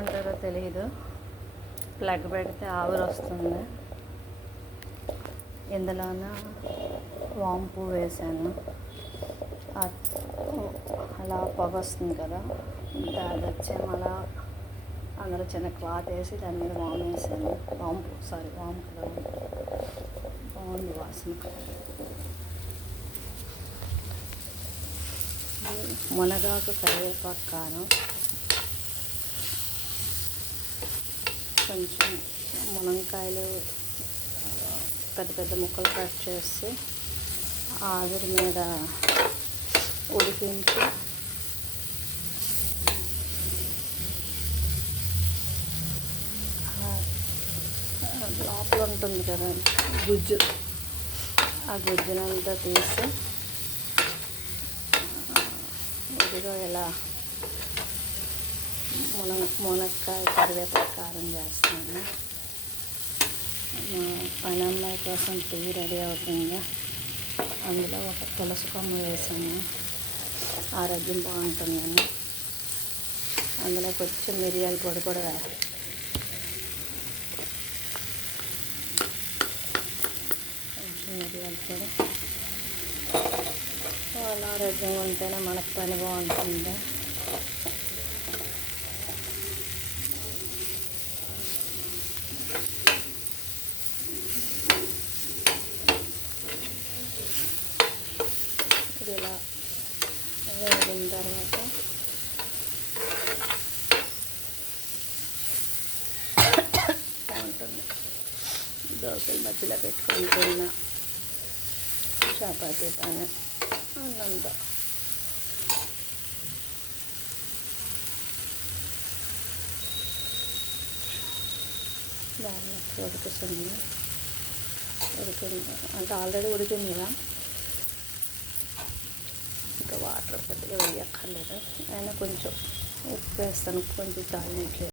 ఏమంటారో తెలియదు, ప్లగ్ పెడితే ఆవిరి వస్తుంది. ఇందులోన వాంపు వేసాను, అలా పొగ వస్తుంది కదా, అది వచ్చేమో అలా అందులో చిన్న క్లాత్ వేసి దాని మీద వాము వేసాను. వాము కదా, బాగుంది వాసన. మునగాకు, కరివేపాకు, కారం, కొంచెం మునక్కాయలు పెద్ద పెద్ద ముక్కలు కట్ చేసి ఆవిరి మీద ఉడికించి లోపల ఉంటుంది కదా గుజ్జు, ఆ గుజ్జునంతా తీసి ఇదిగో ఇలా మునక్కాయ కరివేపాకు కారం చేస్తున్నాను. మా పని అమ్మాయి కోసం టీ రెడీ అవుతుంది. అందులో ఒక తులసి కొమ్మ వేసాను, ఆరోగ్యం బాగుంటుందని. అందులో కొంచెం మిరియాల పొడి కూడా వేస్తాను. కొంచెం మిరియాల పొడి, వాళ్ళ ఆరోగ్యం ఉంటేనే మనకు పని బాగుంటుంది. ఇది ఇలా వేగిన తర్వాత బాగుంటుంది. దోశల మధ్యలో పెట్టుకొని తిన్న చపాతీ పని అన్నంతో బాగా ఉడికింది అంటే ఆల్రెడీ ఉడికింది కదా, ఇంకా వాటర్ పెద్దగా వేయక్కర్లేదు. అయినా కొంచెం ఉప్పు వేస్తాను, కొంచెం తాలింపు.